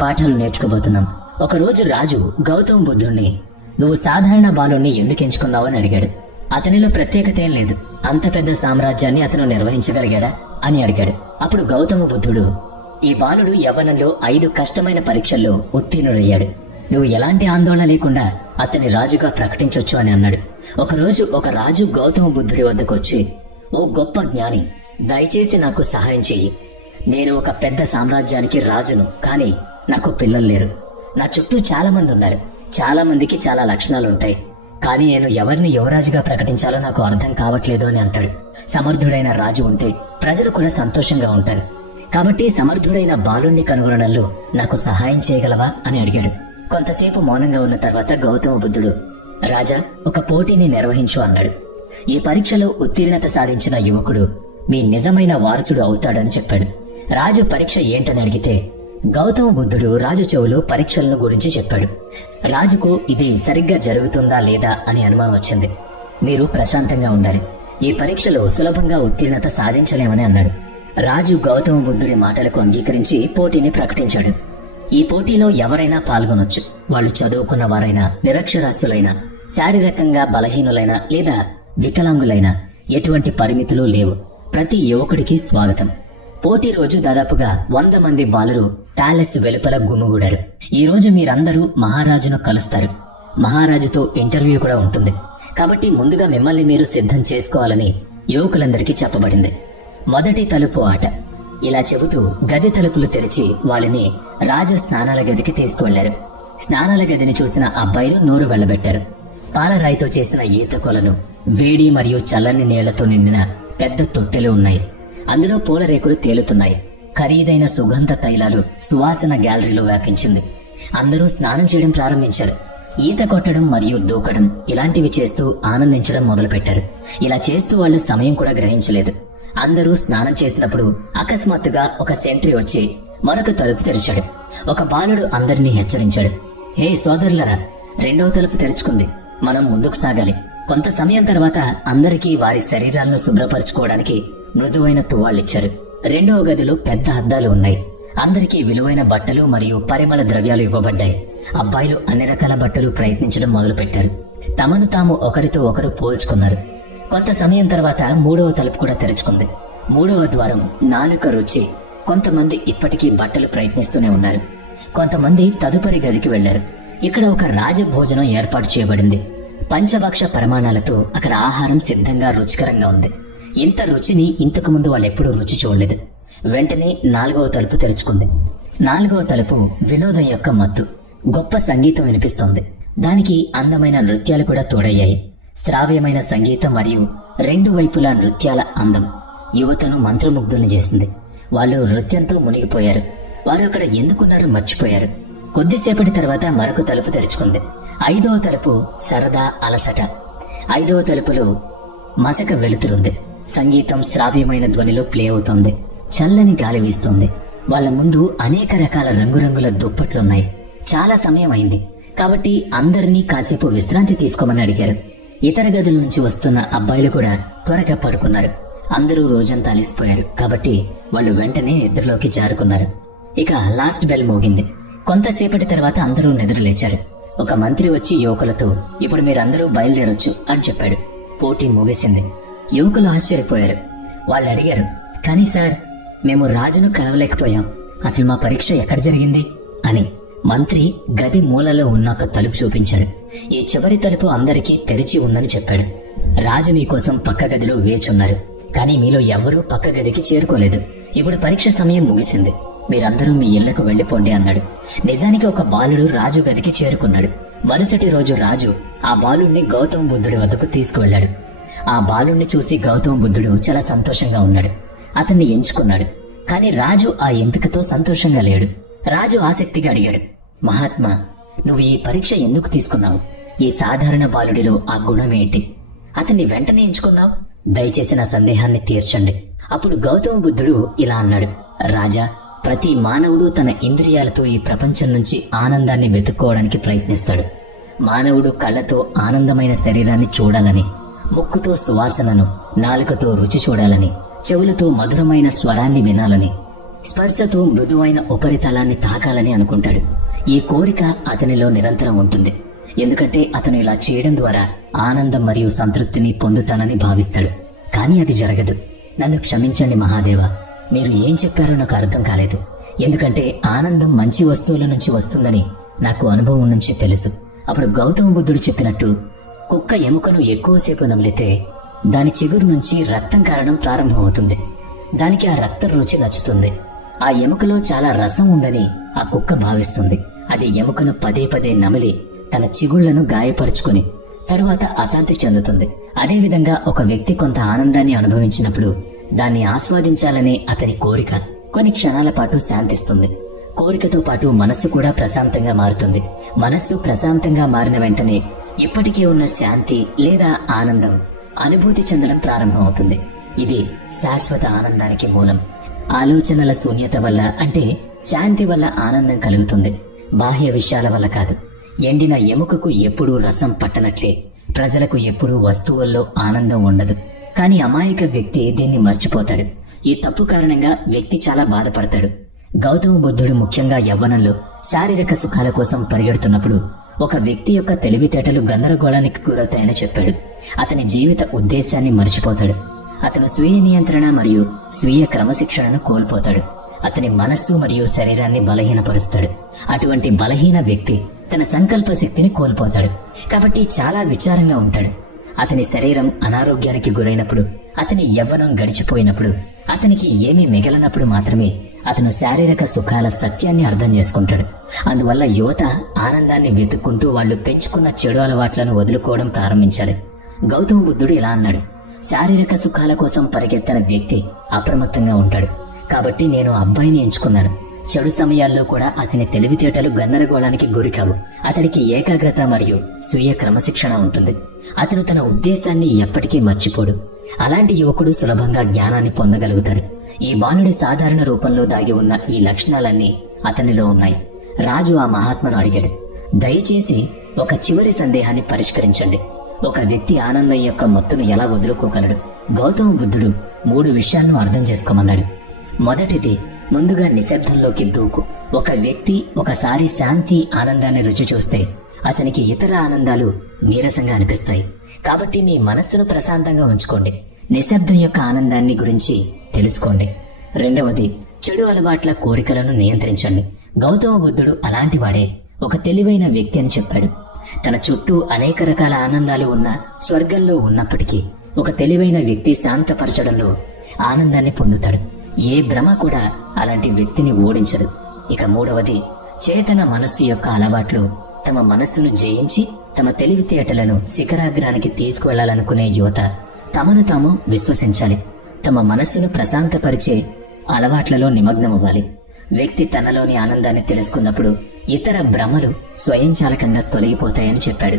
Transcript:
పాఠాలు నేర్చుకోబోతున్నాం. ఒకరోజు రాజు గౌతమ బుద్ధుణ్ణి నువ్వు సాధారణ బాలుణ్ణి ఎందుకు ఎంచుకున్నావు అని అడిగాడు. అతనిలో ప్రత్యేకత ఏం లేదు. అంత పెద్ద సామ్రాజ్యాన్ని అతను నిర్వహించగలిగాడా అని అడిగాడు. అప్పుడు గౌతమ బుద్ధుడు ఈ బాలుడు యవ్వనంలో ఐదు కష్టమైన పరీక్షల్లో ఉత్తీర్ణుడయ్యాడు. నువ్వు ఎలాంటి ఆందోళన లేకుండా అతని రాజుగా ప్రకటించొచ్చు అని అన్నాడు. ఒకరోజు ఒక రాజు గౌతమ బుద్ధుడి వద్దకు వచ్చి ఓ గొప్ప జ్ఞాని దయచేసి నాకు సహాయం చెయ్యి. నేను ఒక పెద్ద సామ్రాజ్యానికి రాజును కానీ నాకు పిల్లలు లేరు. నా చుట్టూ చాలా మంది ఉన్నారు. చాలా మందికి చాలా లక్షణాలు ఉంటాయి కానీ నేను ఎవరిని యువరాజుగా ప్రకటించాలో నాకు అర్థం కావట్లేదు అని అంటాడు. సమర్థుడైన రాజు ఉంటే ప్రజలు కూడా సంతోషంగా ఉంటారు. కాబట్టి సమర్థుడైన బాలుణ్ణి కనుగొనడంలో నాకు సహాయం చేయగలవా అని అడిగాడు. కొంతసేపు మౌనంగా ఉన్న తర్వాత గౌతమ బుద్ధుడు రాజా ఒక పోటీని నిర్వహించు అన్నాడు. ఈ పరీక్షలో ఉత్తీర్ణత సాధించిన యువకుడు మీ నిజమైన వారసుడు అవుతాడని చెప్పాడు. రాజు పరీక్ష ఏంటని అడిగితే గౌతమ బుద్ధుడు రాజు చెవులో పరీక్షలను గురించి చెప్పాడు. రాజుకు ఇది సరిగ్గా జరుగుతుందా లేదా అని అనుమానం వచ్చింది. మీరు ప్రశాంతంగా ఉండాలి. ఈ పరీక్షలో సులభంగా ఉత్తీర్ణత సాధించలేమని అన్నాడు. రాజు గౌతమ బుద్ధుడి మాటలకు అంగీకరించి పోటీని ప్రకటించాడు. ఈ పోటీలో ఎవరైనా పాల్గొనొచ్చు. వాళ్ళు చదువుకున్న వారైనా నిరక్షరాస్యులైనా శారీరకంగా బలహీనులైన లేదా వికలాంగులైన ఎటువంటి పరిమితులు లేవు. ప్రతి యువకుడికి స్వాగతం. పోటీ రోజు దాదాపుగా వంద మంది బాలురు ప్యాలెస్ వెలుపల గుమిగూడారు. ఈ రోజు మీరందరూ మహారాజును కలుస్తారు. మహారాజుతో ఇంటర్వ్యూ కూడా ఉంటుంది. కాబట్టి ముందుగా మిమ్మల్ని మీరు సిద్ధం చేసుకోవాలని యువకులందరికీ చెప్పబడింది. మొదటి తలుపు ఆట. ఇలా చెబుతూ గది తలుపులు తెరిచి వాళ్ళని రాజు స్నానాల గదికి తీసుకువెళ్ళారు. స్నానాల గదిని చూసిన అబ్బాయిలు నోరు వెళ్ళబెట్టారు. పాలరాయితో చేసిన ఈత కొలను వేడి మరియు చల్లని నీళ్ళతో నిండిన పెద్ద తొట్టెలు ఉన్నాయి. అందులో పూల రేకులు తేలుతున్నాయి. ఖరీదైన సుగంధ తైలాలు సువాసన గ్యాలరీలో వ్యాపించింది. అందరూ స్నానం చేయడం ప్రారంభించారు. ఈత కొట్టడం మరియు దూకడం ఇలాంటివి చేస్తూ ఆనందించడం మొదలుపెట్టారు. ఇలా చేస్తూ వాళ్ళు సమయం కూడా గ్రహించలేదు. అందరూ స్నానం చేసినప్పుడు అకస్మాత్తుగా ఒక సెంట్రీ వచ్చి మరొక తలుపు తెరిచాడు. ఒక బాలుడు అందరినీ హెచ్చరించాడు. హే సోదరులరా రెండవ తలుపు తెరుచుకుంది. మనం ముందుకు సాగాలి. కొంత సమయం తర్వాత అందరికీ వారి శరీరాలను శుభ్రపరచుకోవడానికి మృదువైన తువాళ్ళిచ్చారు రెండవ గదిలో పెద్ద అద్దాలు ఉన్నాయి. అందరికీ విలువైన బట్టలు మరియు పరిమళ ద్రవ్యాలు ఇవ్వబడ్డాయి. అబ్బాయిలు అన్ని రకాల బట్టలు ప్రయత్నించడం మొదలుపెట్టారు. తమను తాము ఒకరితో ఒకరు పోల్చుకున్నారు. కొంత సమయం తర్వాత మూడవ తలుపు కూడా తెరుచుకుంది. మూడవ ద్వారం నాలుక రుచి. కొంతమంది ఇప్పటికీ బట్టలు ప్రయత్నిస్తూనే ఉన్నారు. కొంతమంది తదుపరి గదికి వెళ్ళారు ఇక్కడ ఒక రాజభోజనం ఏర్పాటు చేయబడింది. పంచభక్ష ప్రమాణాలతో అక్కడ ఆహారం సిద్ధంగా రుచికరంగా ఉంది. ఇంత రుచిని ఇంతకు ముందు వాళ్ళు ఎప్పుడూ రుచి చూడలేదు. వెంటనే నాలుగవ తలుపు తెరుచుకుంది. నాలుగవ తలుపు వినోదం యొక్క మత్తు. గొప్ప సంగీతం వినిపిస్తోంది. దానికి అందమైన నృత్యాలు కూడా తోడయ్యాయి. శ్రావ్యమైన సంగీతం మరియు రెండు వైపులా నృత్యాల అందం. యువతను మంత్రముగ్ధుల్ని చేసింది. వాళ్ళు నృత్యంతో మునిగిపోయారు. వారు అక్కడ ఎందుకున్నారో మర్చిపోయారు. కొద్దిసేపటి తర్వాత మరొక తలుపు తెరుచుకుంది. ఐదవ తలుపు సరదా అలసట. ఐదవ తలుపులో మసక వెలుతురుంది. సంగీతం శ్రావ్యమైన ధ్వనిలో ప్లే అవుతోంది. చల్లని గాలి వీస్తోంది. వాళ్ళ ముందు అనేక రకాల రంగురంగుల దుప్పట్లున్నాయి. చాలా సమయం అయింది కాబట్టి అందరినీ కాసేపు విశ్రాంతి తీసుకోమని అడిగారు. ఇతర గదుల నుంచి వస్తున్న అబ్బాయిలు కూడా త్వరగా పడుకున్నారు. అందరూ రోజంతా అలిసిపోయారు. కాబట్టి వాళ్ళు వెంటనే నిద్రలోకి జారుకున్నారు. ఇక లాస్ట్ బెల్ మోగింది. కొంతసేపటి తర్వాత అందరూ నిద్రలేచారు ఒక మంత్రి వచ్చి యువకులతో ఇప్పుడు మీరందరూ బయలుదేరొచ్చు అని చెప్పాడు. పోటీ ముగిసింది. యువకులు ఆశ్చర్యపోయారు. వాళ్ళు అడిగారు కానీ సార్ మేము రాజును కలవలేకపోయాం. అసలు మా పరీక్ష ఎక్కడ జరిగింది? అని మంత్రి గది మూలలో ఉన్న ఒక తలుపు చూపించాడు. ఈ చివరి తలుపు అందరికీ తెరిచి ఉందని చెప్పాడు. రాజు మీకోసం పక్క గదిలో వేచున్నారు. కానీ మీలో ఎవ్వరూ పక్క గదికి చేరుకోలేదు. ఇప్పుడు పరీక్ష సమయం ముగిసింది. మీరందరూ మీ ఇళ్ళకు వెళ్ళిపోండి అన్నాడు. నిజానికి ఒక బాలుడు రాజు గదికి చేరుకున్నాడు. మరుసటి రోజు రాజు ఆ బాలుణ్ణి గౌతమ బుద్ధుడి వద్దకు తీసుకువెళ్ళాడు ఆ బాలుణ్ణి చూసి గౌతమ బుద్ధుడు చాలా సంతోషంగా ఉన్నాడు. అతన్ని ఎంచుకున్నాడు. కానీ రాజు ఆ ఎంపికతో సంతోషంగా లేడు. రాజు ఆసక్తిగా అడిగాడు. మహాత్మా నువ్వు ఈ పరీక్ష ఎందుకు తీసుకున్నావు? ఈ సాధారణ బాలుడిలో ఆ గుణం ఏంటి? అతన్ని వెంటనే ఎంచుకున్నావు? దయచేసి నా సందేహాన్ని తీర్చండి. అప్పుడు గౌతమ బుద్ధుడు ఇలా అన్నాడు. రాజా ప్రతి మానవుడు తన ఇంద్రియాలతో ఈ ప్రపంచం నుంచి ఆనందాన్ని వెతుక్కోవడానికి ప్రయత్నిస్తాడు. మానవుడు కళ్ళతో ఆనందమైన శరీరాన్ని చూడాలని ముక్కుతో సువాసనను నాలుకతో రుచి చూడాలని చెవులతో మధురమైన స్వరాన్ని వినాలని స్పర్శతో మృదువైన ఉపరితలాన్ని తాకాలని అనుకుంటాడు. ఈ కోరిక అతనిలో నిరంతరం ఉంటుంది. ఎందుకంటే అతను ఇలా చేయడం ద్వారా ఆనందం మరియు సంతృప్తిని పొందుతానని భావిస్తాడు. కానీ అది జరగదు. నన్ను క్షమించండి మహాదేవ. మీరు ఏం చెప్పారో నాకు అర్థం కాలేదు. ఎందుకంటే ఆనందం మంచి వస్తువుల నుంచి వస్తుందని నాకు అనుభవం నుంచి తెలుసు. అప్పుడు గౌతమ బుద్ధుడు చెప్పినట్టు కుక్క ఎముకను ఎక్కువసేపు నమిలితే దాని చిగురు నుంచి రక్తం కారడం ప్రారంభమవుతుంది. దానికి ఆ రక్తం రుచి నచ్చుతుంది. ఆ ఎముకలో చాలా రసం ఉందని ఆ కుక్క భావిస్తుంది. అది ఎముకను పదే పదే నమిలి తన చిగుళ్ళను గాయపరుచుకుని తరువాత అశాంతి చెందుతుంది. అదేవిధంగా ఒక వ్యక్తి కొంత ఆనందాన్ని అనుభవించినప్పుడు దాన్ని ఆస్వాదించాలనే అతని కోరిక కొన్ని క్షణాల పాటు శాంతిస్తుంది. కోరికతో పాటు మనస్సు కూడా ప్రశాంతంగా మారుతుంది. మనస్సు ప్రశాంతంగా మారిన వెంటనే ఇప్పటికే ఉన్న శాంతి లేదా ఆనందం అనుభూతి చెందడం ప్రారంభమవుతుంది. ఇది శాశ్వత ఆనందానికి మూలం. ఆలోచనల శూన్యత వల్ల అంటే శాంతి వల్ల ఆనందం కలుగుతుంది. బాహ్య విషయాల వల్ల కాదు. ఎండిన ఎముకకు ఎప్పుడూ రసం పట్టనట్లే. ప్రజలకు ఎప్పుడూ వస్తువుల్లో ఆనందం ఉండదు. కానీ అమాయక వ్యక్తి దీన్ని మర్చిపోతాడు. ఈ తప్పు కారణంగా వ్యక్తి చాలా బాధపడతాడు. గౌతమ బుద్ధుడు ముఖ్యంగా యవ్వనంలో శారీరక సుఖాల కోసం పరిగెడుతున్నప్పుడు ఒక వ్యక్తి యొక్క తెలివితేటలు గందరగోళానికి గురవుతాయని చెప్పాడు. అతని జీవిత ఉద్దేశాన్ని మర్చిపోతాడు. అతను స్వీయ నియంత్రణ మరియు స్వీయ క్రమశిక్షణను కోల్పోతాడు. అతని మనస్సు మరియు శరీరాన్ని బలహీనపరుస్తాడు. అటువంటి బలహీన వ్యక్తి తన సంకల్ప శక్తిని కోల్పోతాడు. కాబట్టి చాలా విచారంగా ఉంటాడు. అతని శరీరం అనారోగ్యానికి గురైనప్పుడు అతని యవ్వనం గడిచిపోయినప్పుడు అతనికి ఏమీ మిగలనప్పుడు మాత్రమే అతను శారీరక సుఖాల సత్యాన్ని అర్థం చేసుకుంటాడు. అందువల్ల యువత ఆనందాన్ని వెతుక్కుంటూ వాళ్ళు పెంచుకున్న చెడు అలవాట్లను వదులుకోవడం ప్రారంభించాలి. గౌతమ బుద్ధుడు ఇలా అన్నాడు. శారీరక సుఖాల కోసం పరిగెత్తిన వ్యక్తి అప్రమత్తంగా ఉంటాడు. కాబట్టి నేను అబ్బాయిని ఎంచుకున్నాను. చెడు సమయాల్లో కూడా అతని తెలివితేటలు గందరగోళానికి గురికావు. అతడికి ఏకాగ్రత మరియు స్వీయ క్రమశిక్షణ ఉంటుంది. అతను తన ఉద్దేశాన్ని ఎప్పటికీ మర్చిపోడు. అలాంటి యువకుడు సులభంగా జ్ఞానాన్ని పొందగలుగుతాడు. ఈ బాలుడి సాధారణ రూపంలో దాగి ఉన్న ఈ లక్షణాలన్నీ అతనిలో ఉన్నాయి. రాజు ఆ మహాత్మను అడిగాడు దయచేసి ఒక చివరి సందేహాన్ని పరిష్కరించండి. ఒక వ్యక్తి ఆనందం యొక్క మత్తును ఎలా వదులుకోగలడు? గౌతమ బుద్ధుడు మూడు విషయాలను అర్థం చేసుకోమన్నాడు. మొదటిది ముందుగా నిశ్శబ్దంలోకి దూకు. ఒక వ్యక్తి ఒకసారి శాంతి ఆనందాన్ని రుచి చూస్తే అతనికి ఇతర ఆనందాలు నీరసంగా అనిపిస్తాయి. కాబట్టి మీ మనస్సును ప్రశాంతంగా ఉంచుకోండి. నిశ్శబ్దం యొక్క ఆనందాన్ని గురించి తెలుసుకోండి. రెండవది చెడు అలవాట్ల కోరికలను నియంత్రించండి. గౌతమ బుద్ధుడు అలాంటి వాడే. ఒక తెలివైన వ్యక్తి అని చెప్పాడు. తన చుట్టూ అనేక రకాల ఆనందాలు ఉన్న స్వర్గంలో ఉన్నప్పటికీ ఒక తెలివైన వ్యక్తి శాంతపరచడంలో ఆనందాన్ని పొందుతాడు. ఏ భ్రమ కూడా అలాంటి వ్యక్తిని ఓడించదు. ఇక మూడవది చేతన మనస్సు యొక్క అలవాట్లు తమ మనస్సును జయించి తమ తెలివితేటలను శిఖరాగ్రానికి తీసుకువెళ్ళాలనుకునే యువత తమను తాము విశ్వసించాలి. తమ మనస్సును ప్రశాంతపరిచే అలవాట్లలో నిమగ్నమవ్వాలి. వ్యక్తి తనలోని ఆనందాన్ని తెలుసుకున్నప్పుడు ఇతర భ్రమలు స్వయంచాలకంగా తొలగిపోతాయని చెప్పాడు.